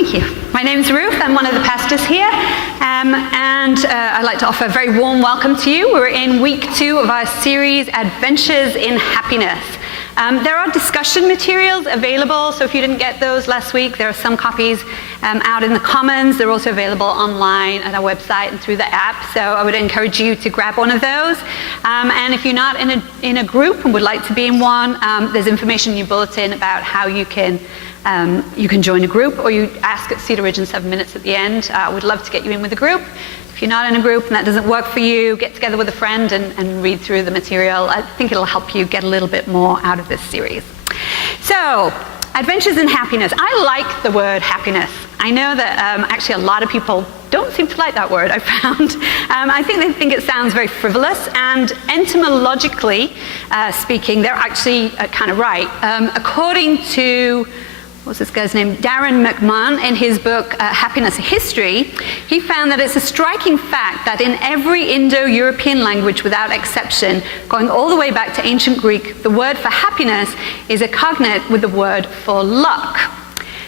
Thank you. My name's Ruth. I'm one of the pastors here. I'd like to offer a very warm welcome to you. We're in week 2 of our series, Adventures in Happiness. There are discussion materials available, so if you didn't get those last week, there are some copies out in the Commons. They're also available online at our website and through the app, so I would encourage you to grab one of those. And if you're not in a group and would like to be in one, there's information in your bulletin about how you can join a group, or you ask at Cedar Ridge in 7 minutes at the end. We'd love to get you in with a group. If you're not in a group and that doesn't work for you, get together with a friend and read through the material. I think it'll help you get a little bit more out of this series. So, Adventures in Happiness. I like the word happiness. I know that actually a lot of people don't seem to like that word, I found. I think they think it sounds very frivolous, and etymologically speaking, they're actually kind of right. According to what's this guy's name? Darren McMahon, in his book, Happiness History, he found that it's a striking fact that in every Indo-European language without exception, going all the way back to ancient Greek, the word for happiness is a cognate with the word for luck.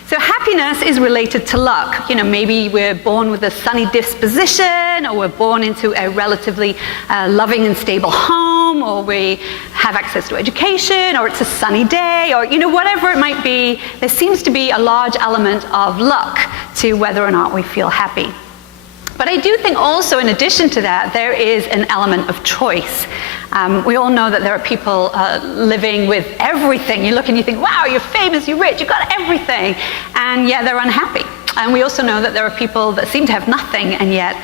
So happiness is related to luck. You know, maybe we're born with a sunny disposition, or we're born into a relatively loving and stable home, or we have access to education, or it's a sunny day, or, you know, whatever it might be, there seems to be a large element of luck to whether or not we feel happy. But I do think also, in addition to that, there is an element of choice. We all know that there are people living with everything. You look and you think, wow, you're famous, you're rich, you've got everything, and yet they're unhappy. And we also know that there are people that seem to have nothing and yet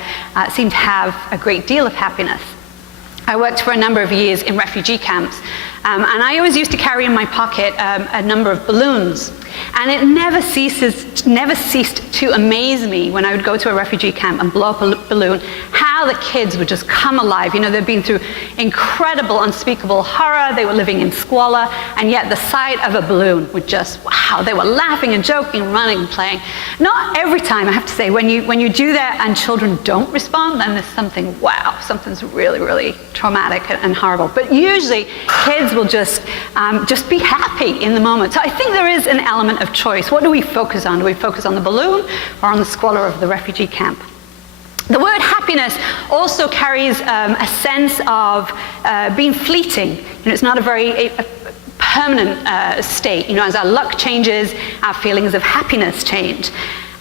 seem to have a great deal of happiness. I worked for a number of years in refugee camps, and I always used to carry in my pocket a number of balloons. And it never ceased to amaze me when I would go to a refugee camp and blow up a balloon, how the kids would just come alive. You know, they'd been through incredible, unspeakable horror, they were living in squalor, and yet the sight of a balloon would just, wow, they were laughing and joking and running and playing. Not every time, I have to say, when you do that and children don't respond, then there's something, wow, something's really, really traumatic and horrible. But usually, kids will just be happy in the moment. So I think there is an element of choice. What do we focus on? Do we focus on the balloon or on the squalor of the refugee camp? The word happiness also carries a sense of being fleeting. You know, it's not a very permanent state. You know, as our luck changes, our feelings of happiness change.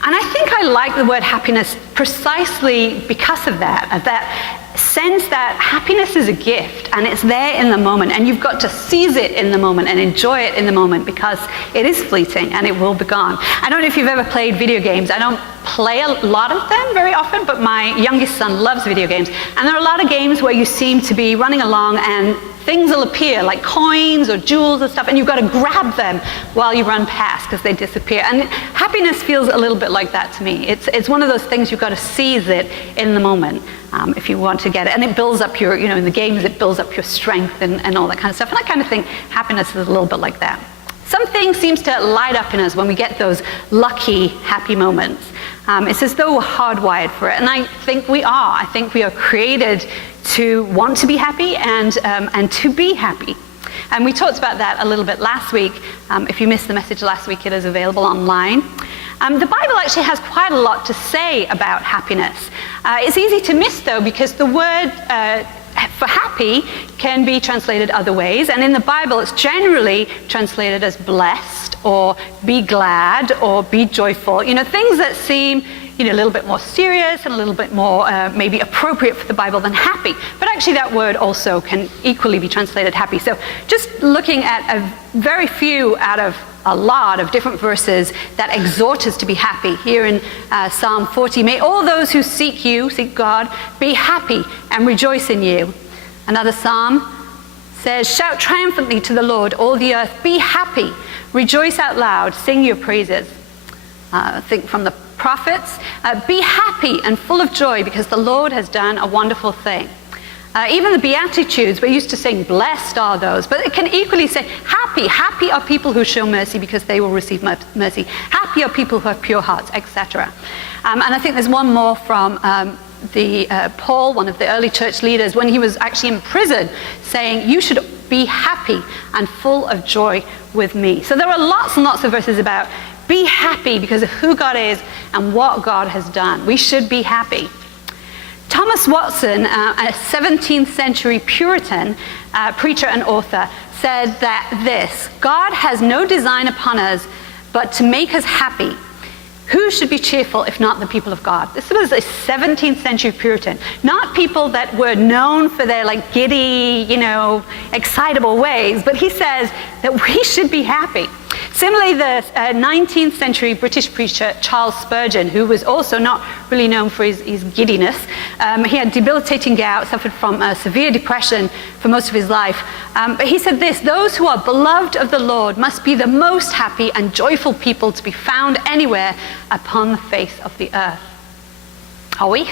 And I think I like the word happiness precisely because of that sense that happiness is a gift, and it's there in the moment, and you've got to seize it in the moment and enjoy it in the moment, because it is fleeting and it will be gone. I don't know if you've ever played video games. I don't play a lot of them very often, but my youngest son loves video games, and there are a lot of games where you seem to be running along and things will appear, like coins or jewels and stuff, and you've got to grab them while you run past because they disappear. And happiness feels a little bit like that to me. It's one of those things you've got to seize it in the moment if you want to get it. And it builds up your, you know, in the games, it builds up your strength and all that kind of stuff. And I kind of think happiness is a little bit like that. Something seems to light up in us when we get those lucky, happy moments. It's as though we're hardwired for it, and I think we are. I think we are created to want to be happy and to be happy. And we talked about that a little bit last week. If you missed the message last week, it is available online. The Bible actually has quite a lot to say about happiness. It's easy to miss, though, because the word for happy can be translated other ways, and in the Bible it's generally translated as blessed, or be glad, or be joyful. You know, things that seem, you know, a little bit more serious and a little bit more maybe appropriate for the Bible than happy. But actually that word also can equally be translated happy. So just looking at a very few out of a lot of different verses that exhort us to be happy. Here in Psalm 40, may all those who seek you, seek God, be happy and rejoice in you. Another psalm says, shout triumphantly to the Lord, all the earth, be happy, rejoice out loud, sing your praises. Think from the prophets, be happy and full of joy because the Lord has done a wonderful thing. Even the Beatitudes, we're used to saying, blessed are those, but it can equally say, happy. Happy are people who show mercy because they will receive mercy. Happy are people who have pure hearts, etc. And I think there's one more from Paul, one of the early church leaders, when he was actually in prison, saying, you should be happy and full of joy with me. So there are lots and lots of verses about Be happy because of who God is and what God has done. We should be happy. Thomas Watson, a 17th century Puritan preacher and author, said that this: God has no design upon us but to make us happy. Who should be cheerful if not the people of God? This was a 17th century Puritan, not people that were known for their giddy, excitable ways, but he says that we should be happy. Similarly, the 19th century British preacher Charles Spurgeon, who was also not really known for his giddiness, he had debilitating gout, suffered from severe depression for most of his life. But he said this: those who are beloved of the Lord must be the most happy and joyful people to be found anywhere upon the face of the earth. Are we?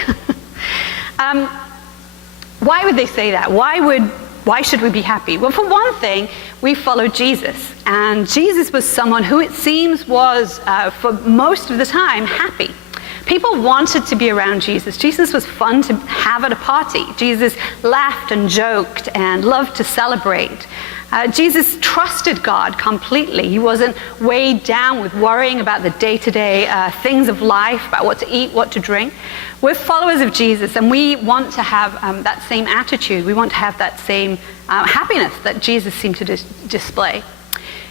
Why would they say that? Why should we be happy? Well, for one thing, we follow Jesus. And Jesus was someone who it seems was, for most of the time, happy. People wanted to be around Jesus. Jesus was fun to have at a party. Jesus laughed and joked and loved to celebrate. Jesus trusted God completely. He wasn't weighed down with worrying about the day-to-day things of life, about what to eat, what to drink. We're followers of Jesus, and we want to have that same attitude. We want to have that same happiness that Jesus seemed to display.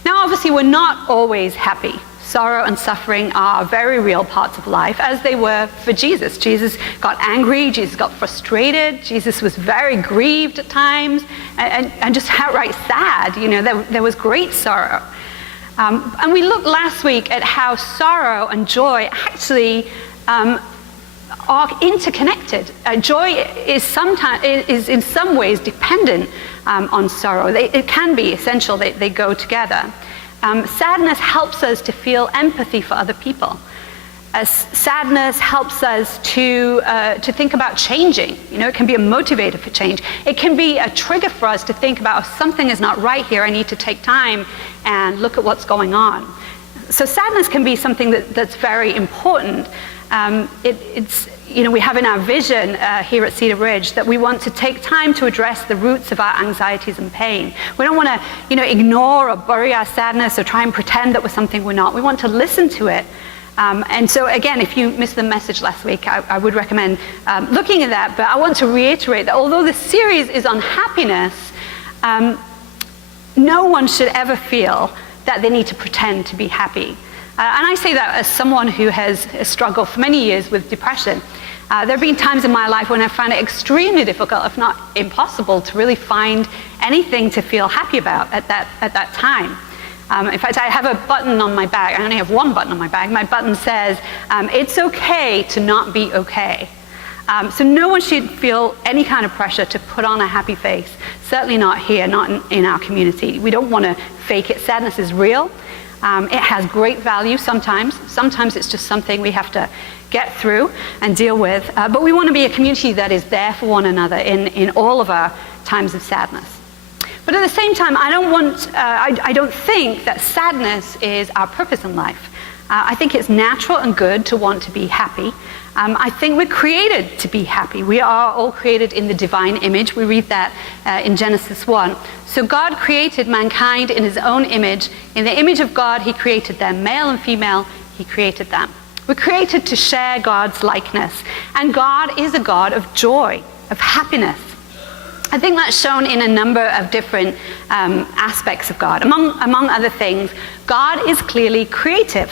Now, obviously, we're not always happy. Sorrow and suffering are very real parts of life, as they were for Jesus. Jesus got angry, Jesus got frustrated, Jesus was very grieved at times, and just outright sad. There was great sorrow. And we looked last week at how sorrow and joy actually are interconnected. Joy is in some ways dependent on sorrow. It can be essential, they go together. Sadness helps us to feel empathy for other people. Sadness helps us to think about changing. It can be a motivator for change. It can be a trigger for us to think about, if something is not right here, I need to take time and look at what's going on. So sadness can be something that's very important. We have in our vision here at Cedar Ridge that we want to take time to address the roots of our anxieties and pain. We don't want to, ignore or bury our sadness or try and pretend that we're something we're not. We want to listen to it. And so again, if you missed the message last week, I would recommend looking at that. But I want to reiterate that although the series is on happiness, no one should ever feel that they need to pretend to be happy. And I say that as someone who has struggled for many years with depression. There have been times in my life when I found it extremely difficult, if not impossible, to really find anything to feel happy about at that time. In fact, I have a button on my bag. I only have one button on my bag. My button says, it's okay to not be okay. So no one should feel any kind of pressure to put on a happy face. Certainly not here, not in our community. We don't want to fake it. Sadness is real. It has great value sometimes. Sometimes it's just something we have to get through and deal with. But we want to be a community that is there for one another in all of our times of sadness. But at the same time, I don't think that sadness is our purpose in life. I think it's natural and good to want to be happy. I think we're created to be happy. We are all created in the divine image. We read that in Genesis 1. So God created mankind in his own image. In the image of God, he created them. Male and female, he created them. We're created to share God's likeness. And God is a God of joy, of happiness. I think that's shown in a number of different aspects of God. Among other things, God is clearly creative.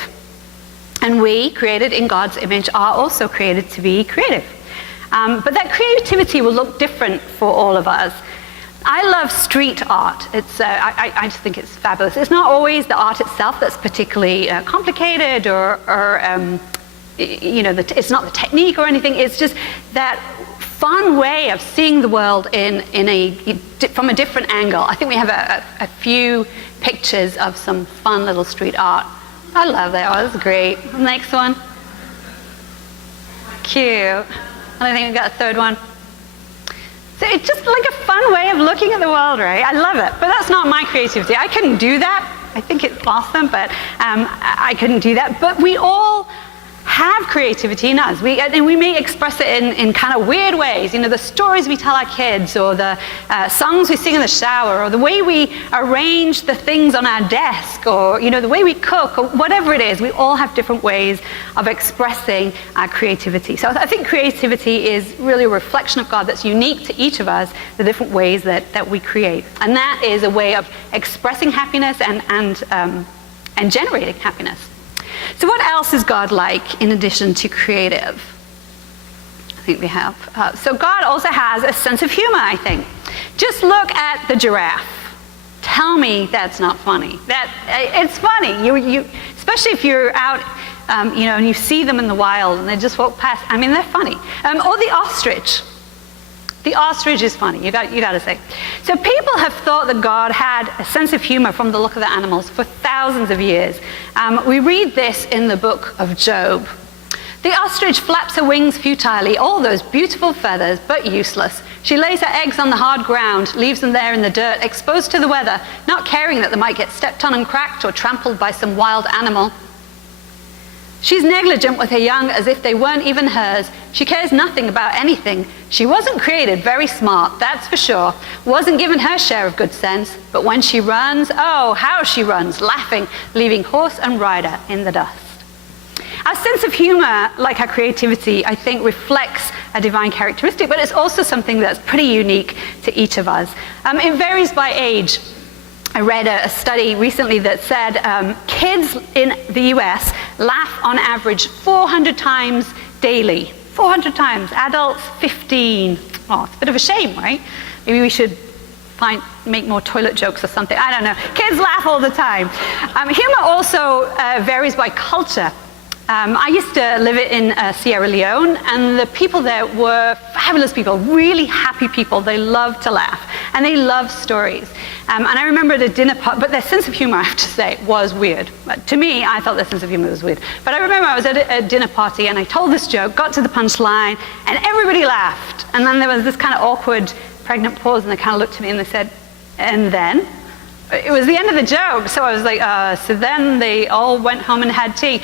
And we, created in God's image, are also created to be creative. But that creativity will look different for all of us. I love street art. I just think it's fabulous. It's not always the art itself that's particularly complicated or it's not the technique or anything. It's just that fun way of seeing the world from a different angle. I think we have a few pictures of some fun little street art. I love that. Oh, that's great. Next one. Cute. And I think we've got a third one. So it's just like a fun way of looking at the world, right? I love it. But that's not my creativity. I couldn't do that. I think it's awesome, but I couldn't do that. But we all have creativity in us. And we may express it in kind of weird ways. The stories we tell our kids, or the songs we sing in the shower, or the way we arrange the things on our desk, or the way we cook, or whatever it is. We all have different ways of expressing our creativity. So I think creativity is really a reflection of God that's unique to each of us, the different ways that we create. And that is a way of expressing happiness and generating happiness. So what else is God like in addition to creative? I think we have. So God also has a sense of humor, I think. Just look at the giraffe. Tell me that's not funny. It's funny. You especially if you're out, and you see them in the wild and they just walk past. I mean, they're funny. Or the ostrich. The ostrich is funny, you got to say. So people have thought that God had a sense of humor from the look of the animals for thousands of years. We read this in the book of Job. The ostrich flaps her wings futilely, all those beautiful feathers, but useless. She lays her eggs on the hard ground, leaves them there in the dirt, exposed to the weather, not caring that they might get stepped on and cracked or trampled by some wild animal. She's negligent with her young as if they weren't even hers. She cares nothing about anything. She wasn't created very smart, that's for sure. Wasn't given her share of good sense. But when she runs, oh, how she runs, laughing, leaving horse and rider in the dust. Our sense of humor, like our creativity, I think reflects a divine characteristic, but it's also something that's pretty unique to each of us. It varies by age. I read a study recently that said kids in the US laugh on average 400 times daily. 400 times. Adults, 15. Oh, it's a bit of a shame, right? Maybe we should make more toilet jokes or something. I don't know. Kids laugh all the time. Humor also varies by culture. I used to live in Sierra Leone, and the people there were fabulous people, really happy people. They loved to laugh, and they loved stories. And I remember at a dinner party, but their sense of humor, I have to say, was weird. But to me, I thought their sense of humor was weird. But I remember I was at a dinner party, and I told this joke, got to the punchline, and everybody laughed. And then there was this kind of awkward, pregnant pause, and they kind of looked at me, and they said, and then? It was the end of the joke. So I was like, so then they all went home and had tea.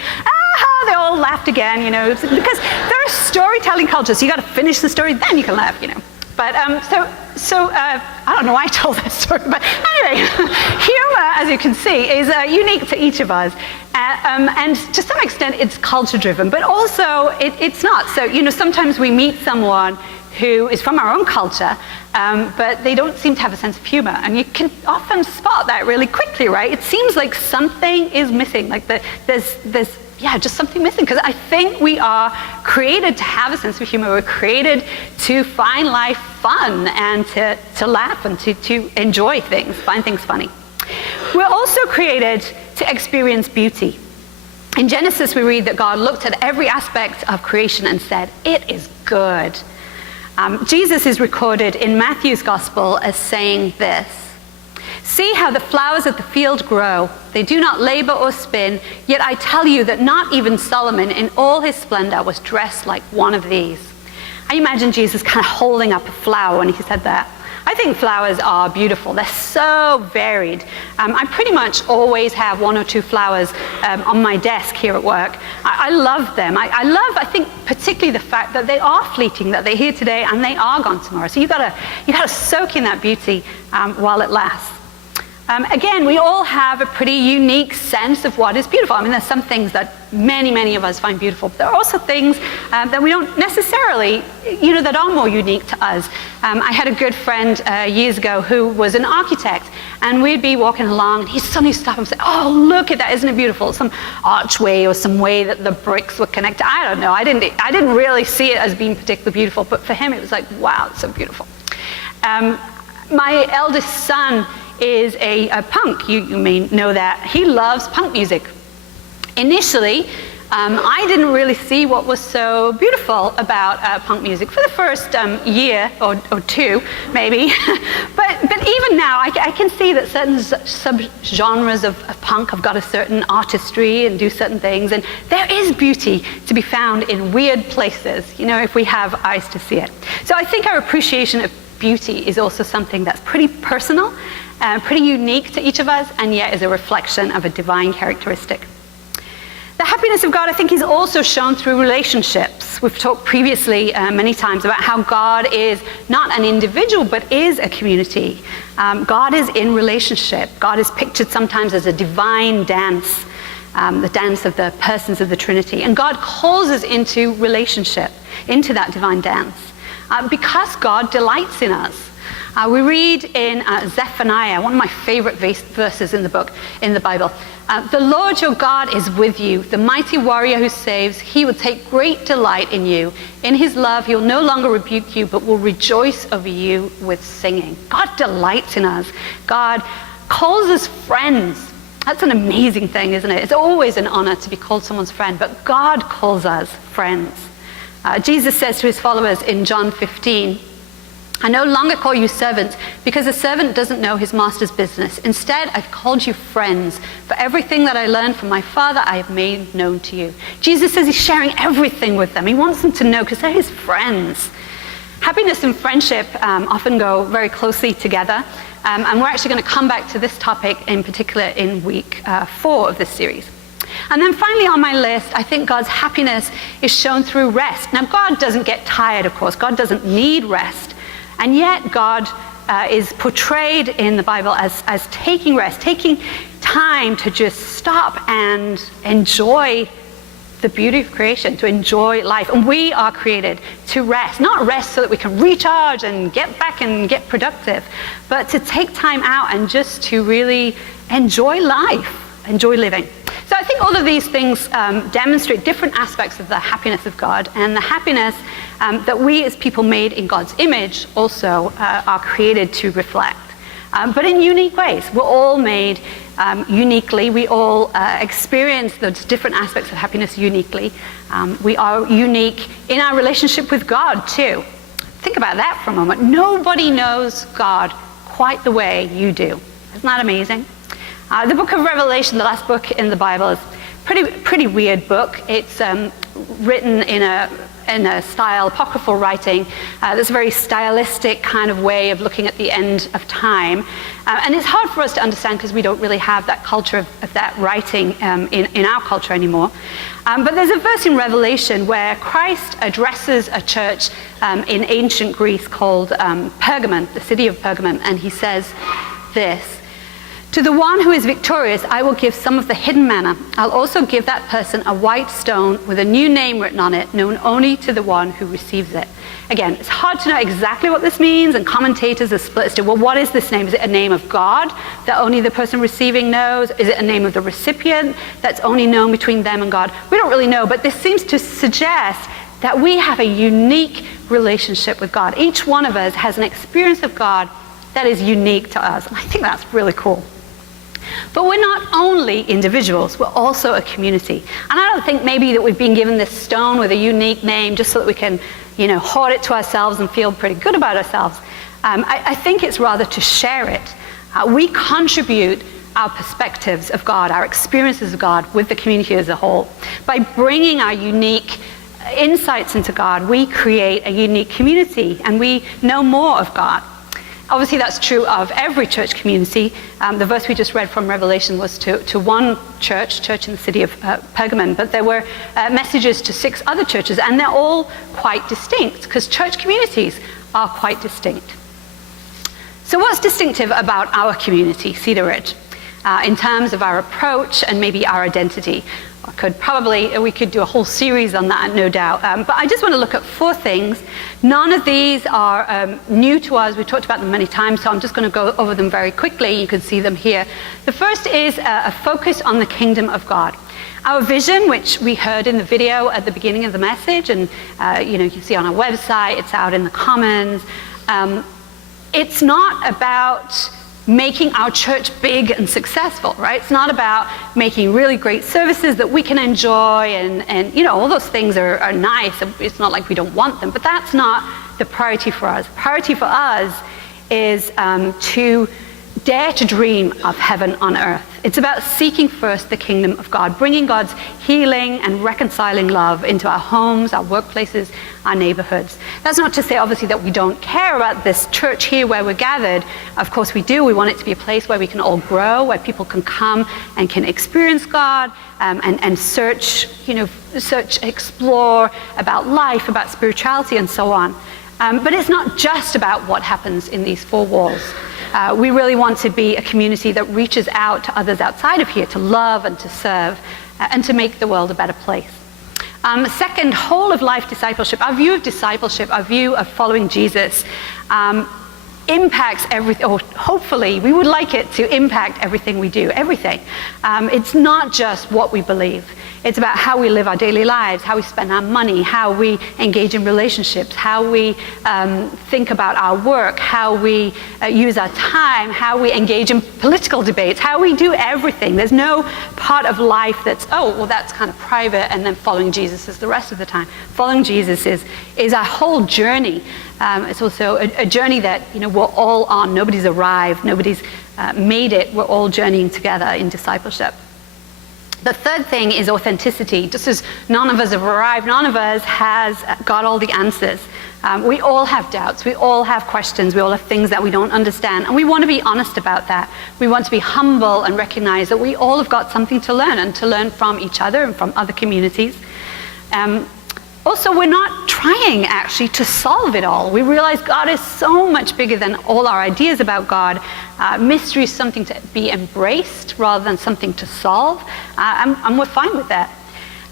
They all laughed again, because they're a storytelling culture, so you got to finish the story, then you can laugh, But so I don't know why I told that story, but anyway, humor, as you can see, is unique to each of us, and to some extent, it's culture-driven, but also it's not. So sometimes we meet someone who is from our own culture, but they don't seem to have a sense of humor, and you can often spot that really quickly, right? It seems like something is missing, like there's just something missing, because I think we are created to have a sense of humor. We're created to find life fun and to laugh and to enjoy things, find things funny. We're also created to experience beauty. In Genesis, we read that God looked at every aspect of creation and said, "It is good." Jesus is recorded in Matthew's gospel as saying this: "See how the flowers of the field grow. They do not labor or spin, yet I tell you that not even Solomon in all his splendor was dressed like one of these." I imagine Jesus kind of holding up a flower when he said that. I think flowers are beautiful. They're so varied. I pretty much always have one or two flowers on my desk here at work. I love them. I love, I think, particularly the fact that they are fleeting, that they're here today and they are gone tomorrow. So you gotta soak in that beauty while it lasts. Again, we all have a pretty unique sense of what is beautiful. I mean, there's some things that many of us find beautiful, but there are also things that we don't necessarily, that are more unique to us. I had a good friend years ago who was an architect, and we'd be walking along, and he'd suddenly stop and say, "Oh, look at that, isn't it beautiful?" Some archway or some way that the bricks were connected. I don't know. I didn't really see it as being particularly beautiful, but for him it was like, wow, it's so beautiful. My eldest son is a punk. You may know that. He loves punk music. Initially, I didn't really see what was so beautiful about punk music for the first year or two, maybe. but even now, I can see that certain subgenres of punk have got a certain artistry and do certain things, and there is beauty to be found in weird places, if we have eyes to see it. So I think our appreciation of beauty is also something that's pretty personal, pretty unique to each of us, and yet is a reflection of a divine characteristic. The happiness of God, I think, is also shown through relationships. We've talked previously many times about how God is not an individual, but is a community. God is in relationship. God is pictured sometimes as a divine dance, the dance of the persons of the Trinity. And God calls us into relationship, into that divine dance, because God delights in us. We read in Zephaniah, one of my favorite verses in the Bible. The Lord your God is with you, the mighty warrior who saves. He will take great delight in you. In his love, he will no longer rebuke you, but will rejoice over you with singing. God delights in us. God calls us friends. That's an amazing thing, isn't it? It's always an honor to be called someone's friend, but God calls us friends. Jesus says to his followers in John 15, I no longer call you servants, because a servant doesn't know his master's business. Instead, I've called you friends. For everything that I learned from my Father, I have made known to you. Jesus says he's sharing everything with them. He wants them to know because they're his friends. Happiness and friendship often go very closely together. And we're actually going to come back to this topic in particular in week 4 of this series. And then finally on my list, I think God's happiness is shown through rest. Now, God doesn't get tired, of course. God doesn't need rest. And yet God is portrayed in the Bible as taking rest, taking time to just stop and enjoy the beauty of creation, to enjoy life. And we are created to rest, not rest so that we can recharge and get back and get productive, but to take time out and just to really enjoy life, enjoy living. So I think all of these things demonstrate different aspects of the happiness of God, and the happiness that we as people made in God's image also are created to reflect. But in unique ways. We're all made uniquely. We all experience those different aspects of happiness uniquely. We are unique in our relationship with God too. Think about that for a moment. Nobody knows God quite the way you do. Isn't that amazing? The book of Revelation, the last book in the Bible, is pretty weird book. It's written in a style, apocryphal writing, that's a very stylistic kind of way of looking at the end of time. And it's hard for us to understand because we don't really have that culture of that writing in our culture anymore. But there's a verse in Revelation where Christ addresses a church in ancient Greece called Pergamon, the city of Pergamon, and he says this: to the one who is victorious, I will give some of the hidden manna. I'll also give that person a white stone with a new name written on it, known only to the one who receives it. Again, it's hard to know exactly what this means, and commentators are split as to, well, what is this name? Is it a name of God that only the person receiving knows? Is it a name of the recipient that's only known between them and God? We don't really know, but this seems to suggest that we have a unique relationship with God. Each one of us has an experience of God that is unique to us, and I think that's really cool. But we're not only individuals, we're also a community. And I don't think maybe that we've been given this stone with a unique name just so that we can, hoard it to ourselves and feel pretty good about ourselves. I think it's rather to share it. We contribute our perspectives of God, our experiences of God with the community as a whole. By bringing our unique insights into God, we create a unique community and we know more of God. Obviously, that's true of every church community. The verse we just read from Revelation was to one church in the city of Pergamon, but there were messages to 6 other churches, and they're all quite distinct, because church communities are quite distinct. So what's distinctive about our community, Cedar Ridge, in terms of our approach and maybe our identity? We could do a whole series on that, no doubt. But I just want to look at 4 things. None of these are new to us. We've talked about them many times, so I'm just going to go over them very quickly. You can see them here. The first is a focus on the kingdom of God. Our vision, which we heard in the video at the beginning of the message, and you can see on our website, it's out in the Commons. It's not about making our church big and successful, right? It's not about making really great services that we can enjoy and all those things are nice. It's not like we don't want them, but that's not the priority for us. Priority for us is to dare to dream of heaven on earth. It's about seeking first the kingdom of God, bringing God's healing and reconciling love into our homes, our workplaces, our neighborhoods. That's not to say, obviously, that we don't care about this church here where we're gathered. Of course we do. We want it to be a place where we can all grow, where people can come and can experience God and search, explore about life, about spirituality, and so on. But it's not just about what happens in these four walls. We really want to be a community that reaches out to others outside of here to love and to serve and to make the world a better place. Second, whole of life discipleship. Our view of discipleship, our view of following Jesus impacts everything, or hopefully we would like it to impact everything we do, everything. It's not just what we believe. It's about how we live our daily lives, how we spend our money, how we engage in relationships, how we think about our work, how we use our time, how we engage in political debates, how we do everything. There's no part of life that's, that's kind of private, and then following Jesus is the rest of the time. Following Jesus is our whole journey. It's also a journey that we're all on. Nobody's arrived. Nobody's made it. We're all journeying together in discipleship. The third thing is authenticity. Just as none of us have arrived, none of us has got all the answers. We all have doubts. We all have questions. We all have things that we don't understand. And we want to be honest about that. We want to be humble and recognize that we all have got something to learn, and to learn from each other and from other communities. Also, we're not trying actually to solve it all. We realize God is so much bigger than all our ideas about God. Mystery is something to be embraced rather than something to solve, and we're fine with that.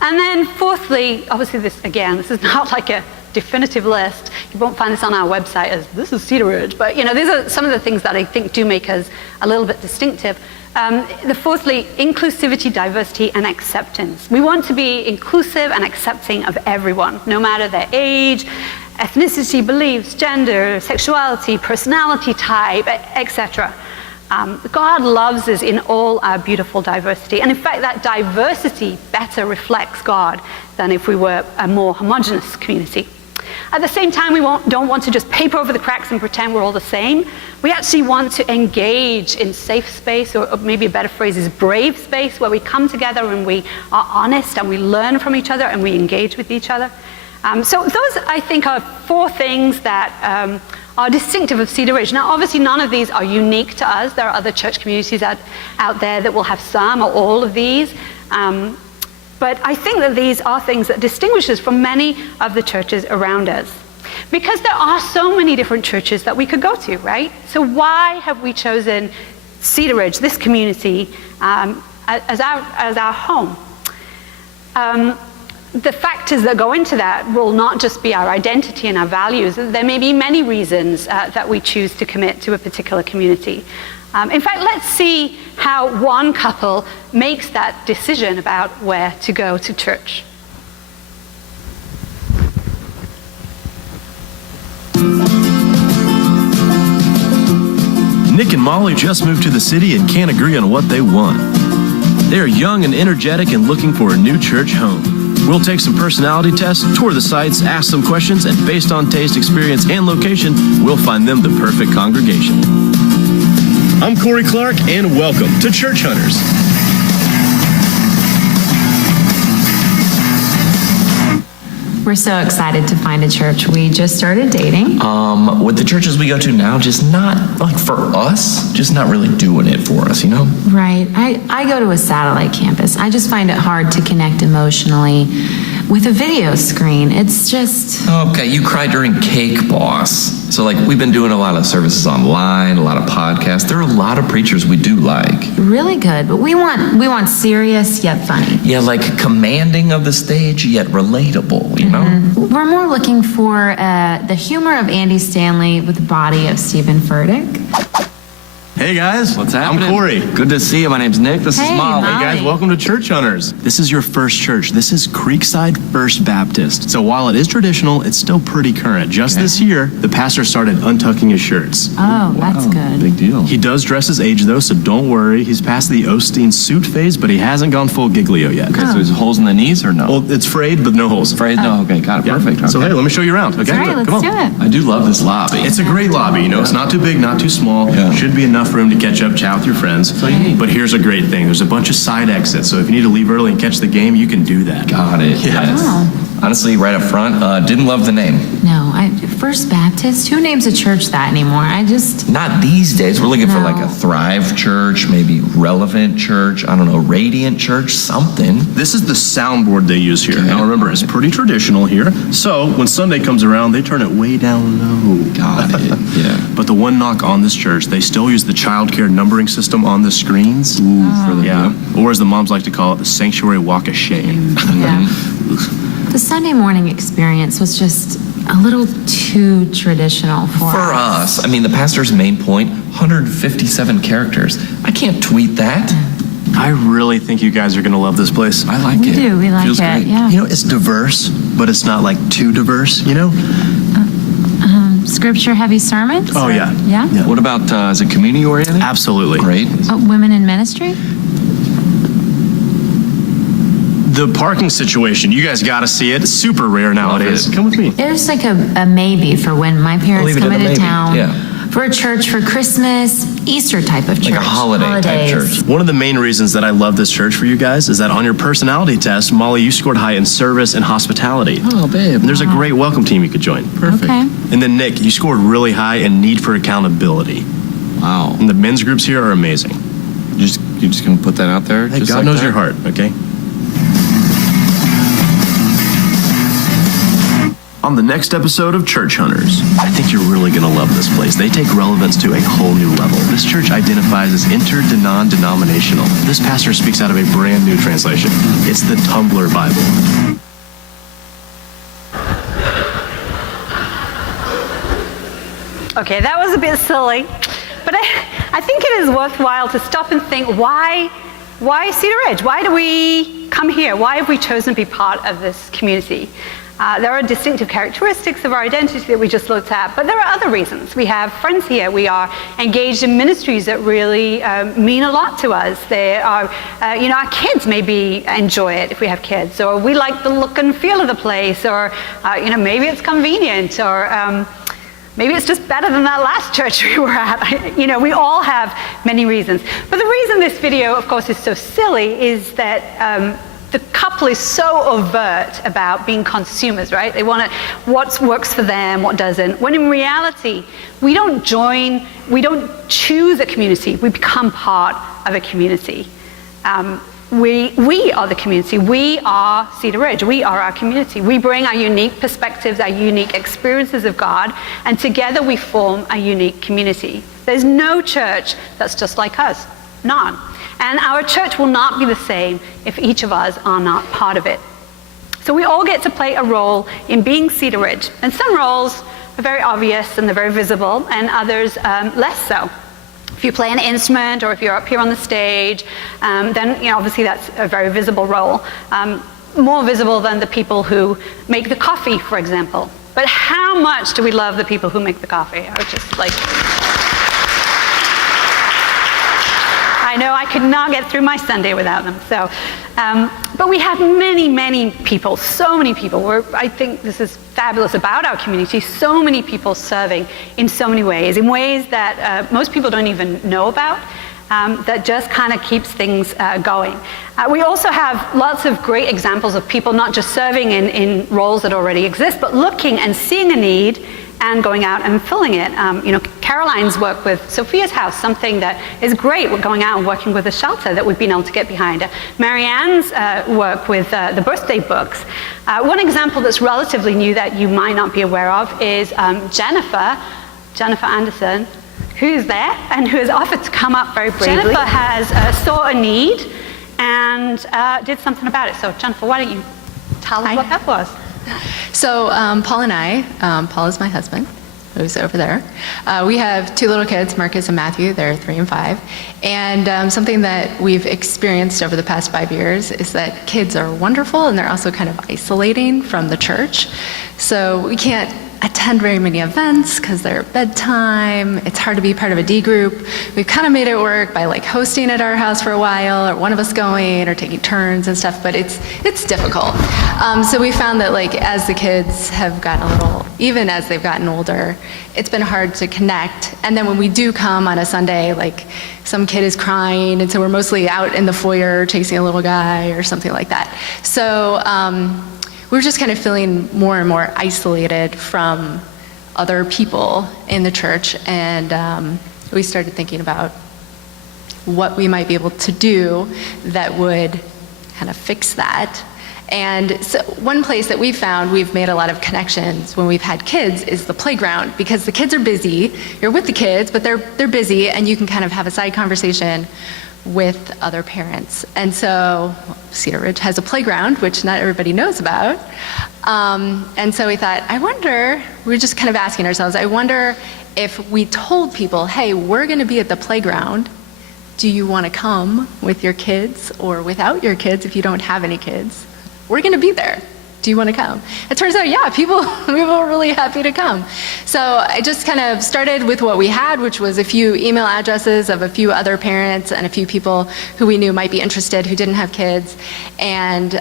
And then fourthly, obviously this is not like a definitive list. You won't find this on our website as this is Cedar Ridge, but these are some of the things that I think do make us a little bit distinctive. The fourthly, inclusivity, diversity, and acceptance. We want to be inclusive and accepting of everyone, no matter their age, ethnicity, beliefs, gender, sexuality, personality type, etc. God loves us in all our beautiful diversity. And in fact, that diversity better reflects God than if we were a more homogenous community. At the same time, we don't want to just paper over the cracks and pretend we're all the same. We actually want to engage in safe space, or maybe a better phrase is brave space, where we come together and we are honest and we learn from each other and we engage with each other. So those, I think, are four things that are distinctive of Cedar Ridge. Now, obviously, none of these are unique to us. There are other church communities out there that will have some or all of these. But I think that these are things that distinguish us from many of the churches around us. Because there are so many different churches that we could go to, right? So why have we chosen Cedar Ridge, this community, as our home? The factors that go into that will not just be our identity and our values. There may be many reasons that we choose to commit to a particular community. In fact, let's see how one couple makes that decision about where to go to church. Nick and Molly just moved to the city and can't agree on what they want. They are young and energetic and looking for a new church home. We'll take some personality tests, tour the sites, ask some questions, and based on taste, experience, and location, we'll find them the perfect congregation. I'm Corey Clark, and welcome to Church Hunters. We're so excited to find a church. We just started dating. With the churches we go to now, just not, like, for us, just not really doing it for us, Right. I go to a satellite campus. I just find it hard to connect emotionally with a video screen. It's just... Okay, you cried during Cake Boss. So, we've been doing a lot of services online, a lot of podcasts. There are a lot of preachers we do like. Really good, but we want serious yet funny. Yeah, commanding of the stage yet relatable, Mm-hmm. We're more looking for the humor of Andy Stanley with the body of Stephen Furtick. Hey guys, what's happening? I'm Corey. Good to see you. My name's Nick. This is Molly. Hey guys, welcome to Church Hunters. This is your first church. This is Creekside First Baptist. So while it is traditional, it's still pretty current. Just this year, the pastor started untucking his shirts. Oh, that's good. Big deal. He does dress his age though, so don't worry. He's past the Osteen suit phase, but he hasn't gone full Giglio yet. Okay, so there's holes in the knees or no? Well, it's frayed, but no holes. Frayed? No, okay, got it. Perfect. Okay. So hey, let me show you around. Okay, All right, let's do it. I do love this lobby. It's a great lobby. It's not too big, not too small. Yeah. Should be enough room to catch up, chat with your friends. That's all you need. But here's a great thing. There's a bunch of side exits. So if you need to leave early and catch the game, you can do that. Got it. Yeah. Yes. Oh. Honestly, right up front, didn't love the name. No, First Baptist, who names a church that anymore? Not these days. We're looking for like No. a Thrive Church, maybe Relevant Church, I don't know, Radiant Church, something. This is the soundboard they use here. Now remember, it's pretty traditional here. So when Sunday comes around, they turn it way down low. Got it. Yeah. But the one knock on this church, they still use the child care numbering system on the screens. Yeah. Or as the moms like to call it, the sanctuary walk of shame. Yeah. The Sunday morning experience was just a little too traditional for us. I mean, the pastor's main point, 157 characters. I can't tweet that. I really think you guys are going to love this place. I like We it. do, we like Feels it, great. yeah. You know, it's diverse, but it's not like too diverse, you know? Scripture heavy sermons? Oh, yeah. Yeah? Yeah. What about, is it community oriented? Absolutely. Great. Women in ministry? The parking situation, you guys got to see it. It's super rare nowadays. it. Come with me. There's like a maybe for when my parents Leave it come at a into maybe, town yeah. for a church for Christmas, Easter type of church. Like a holiday type Holidays. church. One of the main reasons that I love this church for you guys is that on your personality test, Molly, you scored high in service and hospitality. Oh, babe. And there's a great welcome team you could join. Perfect. Okay. And then Nick, you scored really high in need for accountability. Wow. And the men's groups here are amazing. You just gonna put that out there? Hey, just God like knows that? your heart, okay? On the next episode of Church Hunters, I think you're really going to love this place. They take relevance to a whole new level. This church identifies as interdenominational. This pastor speaks out of a brand new translation. It's the Tumblr Bible. Okay, that was a bit silly, but I think it is worthwhile to stop and think, why Cedar Ridge? Why do we come here? Why have we chosen to be part of this community? There are distinctive characteristics of our identity that we just looked at, but there are other reasons. We have friends here. We are engaged in ministries that really mean a lot to us. They are, our kids maybe enjoy it if we have kids, or we like the look and feel of the place, or, maybe it's convenient, or maybe it's just better than that last church we were at. We all have many reasons. But the reason this video, of course, is so silly is that the couple is so overt about being consumers, right? They want what works for them, what doesn't. When in reality, we don't choose a community, we become part of a community. We are the community. We are Cedar Ridge. We are our community. We bring our unique perspectives, our unique experiences of God, and together we form a unique community. There's no church that's just like us. None. And our church will not be the same if each of us are not part of it. So we all get to play a role in being Cedar Ridge. And some roles are very obvious and they're very visible, and others less so. If you play an instrument or if you're up here on the stage, then obviously that's a very visible role. More visible than the people who make the coffee, for example. But how much do we love the people who make the coffee? I was just like... I know I could not get through my Sunday without them. So, but we have many, many people, so many people. I think this is fabulous about our community, so many people serving in so many ways, in ways that most people don't even know about, that just kind of keeps things going. We also have lots of great examples of people not just serving in roles that already exist, but looking and seeing a need and going out and filling it. Caroline's work with Sophia's House, something that is great. We're going out and working with a shelter that we've been able to get behind. Marianne's work with the birthday books. One example that's relatively new that you might not be aware of is Jennifer Anderson, who's there and who has offered to come up very briefly. Jennifer has saw a need and did something about it. So Jennifer, why don't you tell us what that was? So Paul and I, Paul is my husband, who's over there. We have two little kids, Marcus and Matthew. They're 3 and 5. And something that we've experienced over the past 5 years is that kids are wonderful and they're also kind of isolating from the church. So we can't attend very many events because they're bedtime. It's hard to be part of a D group. We've kind of made it work by like hosting at our house for a while, or one of us going, or taking turns and stuff, but it's difficult. So we found that like as the kids have gotten a little, even as they've gotten older, it's been hard to connect. And then when we do come on a Sunday, like some kid is crying, and so we're mostly out in the foyer chasing a little guy or something like that. So we're just kind of feeling more and more isolated from other people in the church, and we started thinking about what we might be able to do that would kind of fix that. And so one place that we've found we've made a lot of connections when we've had kids is the playground, because the kids are busy. You're with the kids, but they're busy, and you can kind of have a side conversation with other parents. And so Cedar Ridge has a playground, which not everybody knows about. And so we thought, we're just kind of asking ourselves, I wonder if we told people, hey, we're going to be at the playground. Do you want to come with your kids or without your kids if you don't have any kids? We're going to be there. Do you want to come? It turns out, yeah, people are really happy to come. So I just kind of started with what we had, which was a few email addresses of a few other parents and a few people who we knew might be interested who didn't have kids. And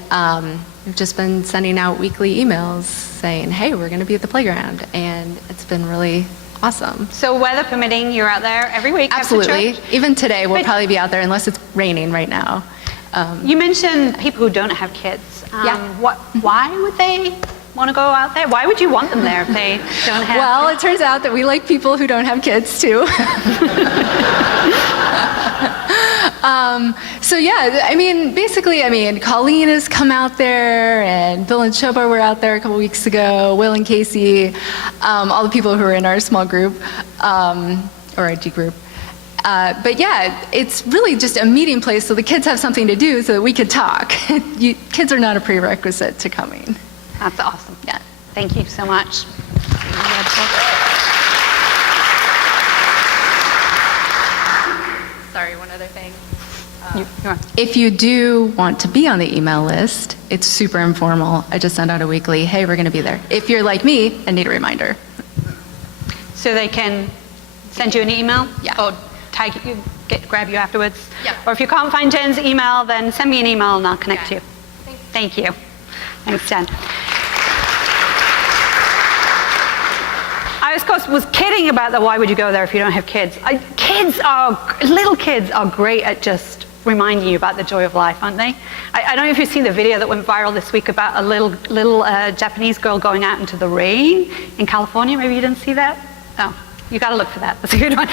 we've just been sending out weekly emails saying, hey, we're going to be at the playground. And it's been really awesome. So weather permitting, you're out there every week after Absolutely. church? Even today, we'll probably be out there unless it's raining right now. You mentioned people who don't have kids. Yeah. Why would they want to go out there? Why would you want them there if they don't have Well, kids? it turns out that we like people who don't have kids too. So yeah, basically, Colleen has come out there, and Bill and Shoba were out there a couple weeks ago, Will and Casey, all the people who are in our small group, or our G group. But yeah, it's really just a meeting place so the kids have something to do so that we could talk. Kids are not a prerequisite to coming. That's awesome. Yeah. Thank you so much. Sorry, one other thing. You're on. If you do want to be on the email list, it's super informal. I just send out a weekly, hey, we're going to be there. If you're like me and need a reminder. So they can send you an email? Yeah. Or tag you, grab you afterwards? Yeah. Or if you can't find Jen's email, then send me an email and I'll connect Yeah. you. Thank you. Thanks, Jen. I, of course, was kidding about the why would you go there if you don't have kids. Little kids are great at just reminding you about the joy of life, aren't they? I don't know if you've seen the video that went viral this week about a little Japanese girl going out into the rain in California. Maybe you didn't see that? Oh. You got to look for that. That's a good one.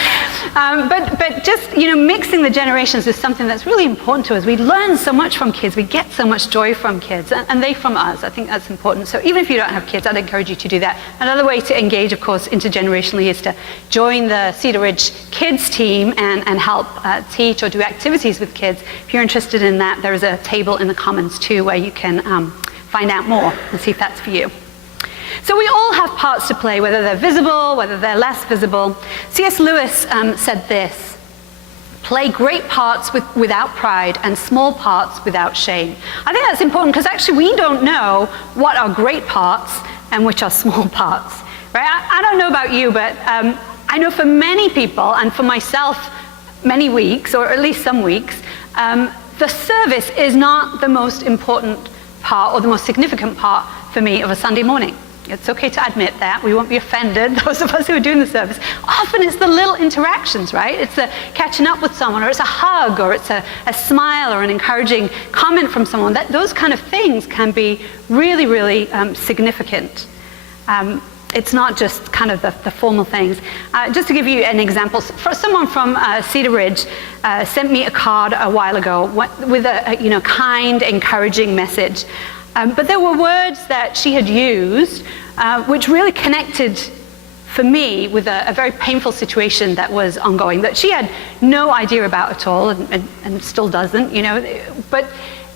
But just, mixing the generations is something that's really important to us. We learn so much from kids. We get so much joy from kids, and they from us. I think that's important. So even if you don't have kids, I'd encourage you to do that. Another way to engage, of course, intergenerationally is to join the Cedar Ridge Kids team and help teach or do activities with kids. If you're interested in that, there is a table in the Commons, too, where you can find out more and see if that's for you. So we all have parts to play, whether they're visible, whether they're less visible. C.S. Lewis said this: play great parts without pride and small parts without shame. I think that's important because actually we don't know what are great parts and which are small parts. Right? I don't know about you, but I know for many people, and for myself, many weeks, or at least some weeks, the service is not the most important part or the most significant part for me of a Sunday morning. It's okay to admit that. We won't be offended, those of us who are doing the service. Often it's the little interactions, right? It's the catching up with someone, or it's a hug, or it's a smile, or an encouraging comment from someone. Those kind of things can be really, really significant. It's not just kind of the formal things. Just to give you an example, someone from Cedar Ridge sent me a card a while ago with a kind, encouraging message. But there were words that she had used which really connected for me with a very painful situation that was ongoing, that she had no idea about at all, and still doesn't, But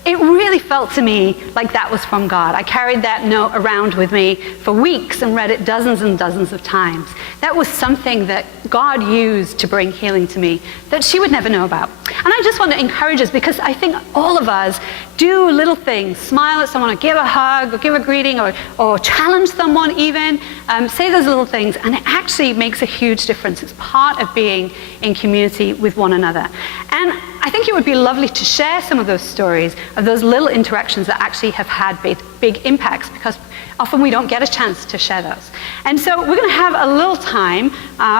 it really felt to me like that was from God. I carried that note around with me for weeks and read it dozens and dozens of times. That was something that God used to bring healing to me that she would never know about. And I just want to encourage us, because I think all of us do little things, smile at someone, or give a hug, or give a greeting, or challenge someone even, say those little things, and it actually makes a huge difference. It's part of being in community with one another. And I think it would be lovely to share some of those stories of those little interactions that actually have had big impacts, because often we don't get a chance to share those. And so we're going to have a little time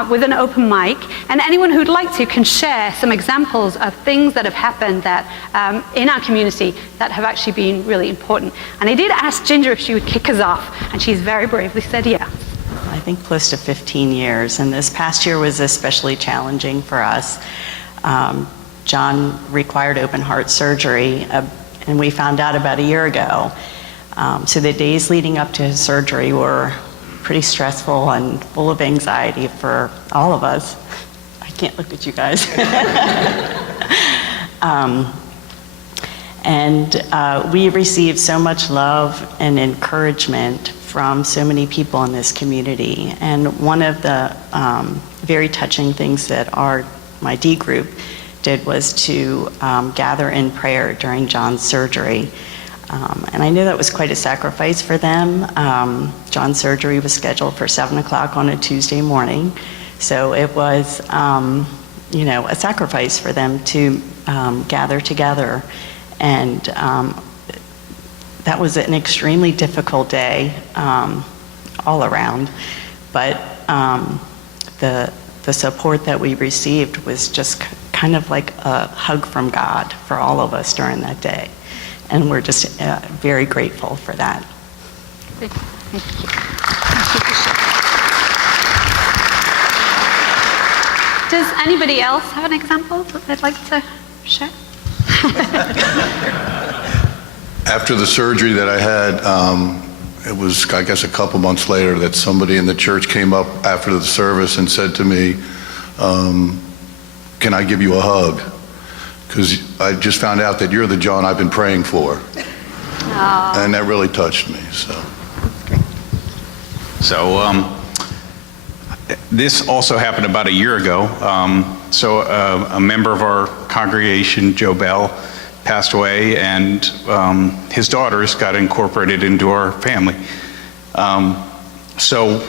with an open mic, and anyone who'd like to can share some examples of things that have happened that in our community that have actually been really important. And I did ask Ginger if she would kick us off, and she's very bravely said yes. I think close to 15 years, and this past year was especially challenging for us. John required open heart surgery, and we found out about a year ago. So the days leading up to his surgery were pretty stressful and full of anxiety for all of us. I can't look at you guys. We received so much love and encouragement from so many people in this community. And one of the very touching things that my D group did was to gather in prayer during John's surgery. And I know that was quite a sacrifice for them. John's surgery was scheduled for 7 o'clock on a Tuesday morning. So it was, a sacrifice for them to gather together. And that was an extremely difficult day all around. But the support that we received was just kind of like a hug from God for all of us during that day. And we're just very grateful for that. Thank you. Does anybody else have an example that they'd like to share? After the surgery that I had, it was, I guess, a couple months later that somebody in the church came up after the service and said to me, can I give you a hug? Because I just found out that you're the John I've been praying for. Aww. And that really touched me, so. So this also happened about a year ago. A member of our congregation, Joe Bell, passed away, and his daughters got incorporated into our family. So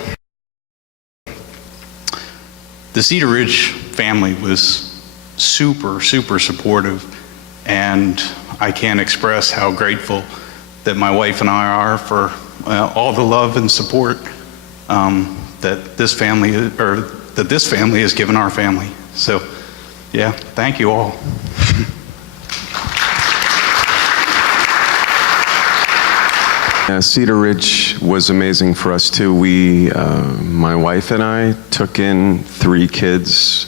the Cedar Ridge family was super, super supportive, and I can't express how grateful that my wife and I are for all the love and support that this family has given our family. So, yeah, thank you all. Cedar Ridge was amazing for us too. My wife and I took in 3 kids,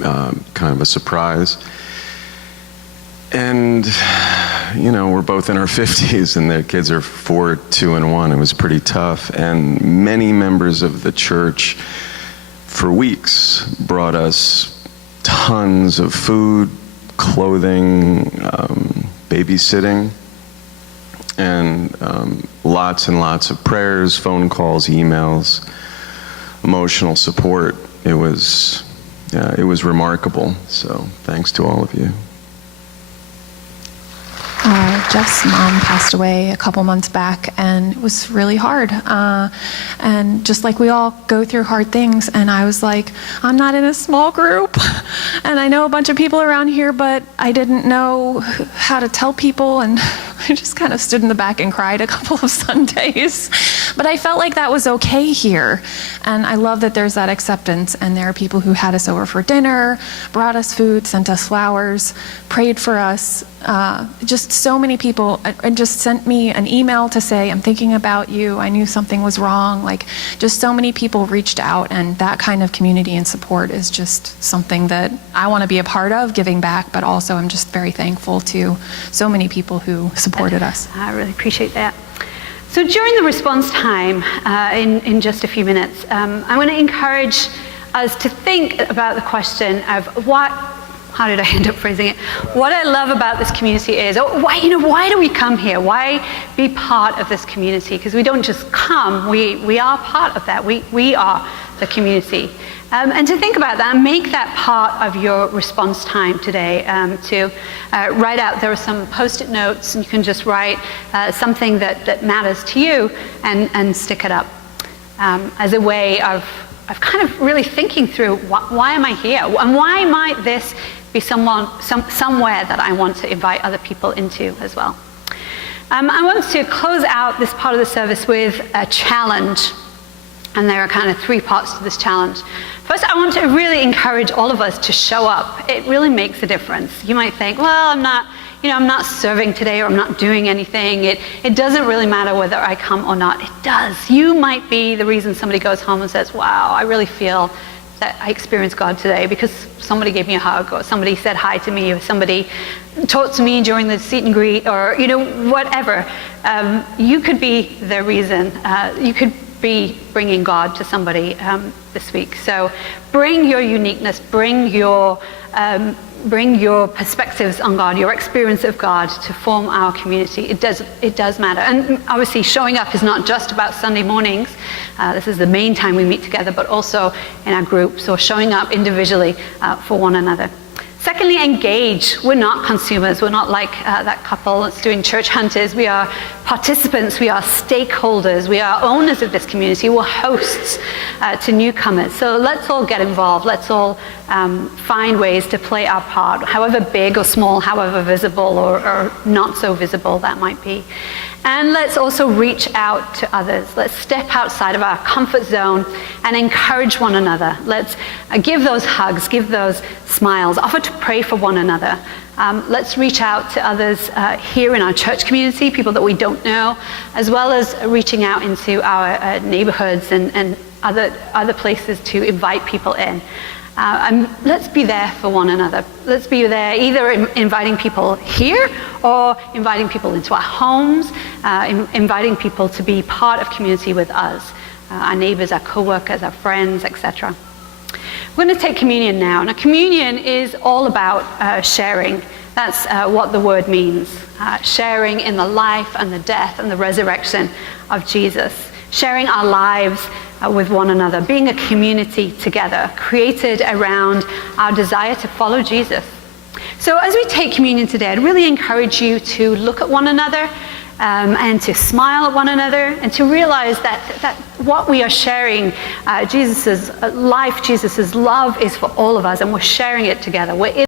kind of a surprise. And, we're both in our 50s, and their kids are 4, 2, and 1. It was pretty tough. And many members of the church for weeks brought us tons of food, clothing, babysitting, and lots and lots of prayers, phone calls, emails, emotional support. It was remarkable. So thanks to all of you. Jeff's mom passed away a couple months back, and it was really hard. And just like we all go through hard things, and I was like, I'm not in a small group, and I know a bunch of people around here, but I didn't know how to tell people, and I just kind of stood in the back and cried a couple of Sundays. But I felt like that was okay here. And I love that there's that acceptance, and there are people who had us over for dinner, brought us food, sent us flowers, prayed for us. Just so many people, and just sent me an email to say, I'm thinking about you, I knew something was wrong. Like, just so many people reached out, and that kind of community and support is just something that I want to be a part of, giving back, but also I'm just very thankful to so many people who supported us. I really appreciate that. So during the response time, in just a few minutes, I want to encourage us to think about the question of what how did I end up phrasing it? What I love about this community is, why do we come here? Why be part of this community? Because we don't just come, we are part of that. We are the community. And to think about that and make that part of your response time today, to write out, there are some post-it notes, and you can just write something that matters to you and stick it up as a way of kind of really thinking through, why am I here? And why might this be somewhere that I want to invite other people into as well? I want to close out this part of the service with a challenge. And there are kind of 3 parts to this challenge. First, I want to really encourage all of us to show up. It really makes a difference. You might think, well, I'm not serving today, or I'm not doing anything. It doesn't really matter whether I come or not. It does. You might be the reason somebody goes home and says, wow, I really feel that I experienced God today because somebody gave me a hug, or somebody said hi to me, or somebody talked to me during the seat and greet, or whatever. You could be the reason. You could be bringing God to somebody this week. So bring your uniqueness, bring your perspectives on God, your experience of God to form our community. It does matter. And obviously showing up is not just about Sunday mornings. This is the main time we meet together, but also in our groups, or showing up individually for one another. Secondly, engage. We're not consumers. We're not like that couple that's doing church hunters. We are participants. We are stakeholders. We are owners of this community. We're hosts to newcomers. So let's all get involved. Let's all find ways to play our part, however big or small, however visible or not so visible that might be. And let's also reach out to others. Let's step outside of our comfort zone and encourage one another. Let's give those hugs, give those smiles, offer to pray for one another. Let's reach out to others here in our church community, people that we don't know, as well as reaching out into our neighborhoods and other places to invite people in. And let's be there for one another. Let's be there either inviting people here or inviting people into our homes, inviting people to be part of community with us, our neighbors, our co-workers, our friends, etc. We're going to take communion now. Now, communion is all about sharing. That's what the word means. Sharing in the life and the death and the resurrection of Jesus. Sharing our lives with one another, being a community together, created around our desire to follow Jesus. So as we take communion today, I'd really encourage you to look at one another and to smile at one another, and to realize that what we are sharing, Jesus's life, Jesus's love, is for all of us, and we're sharing it together. We're in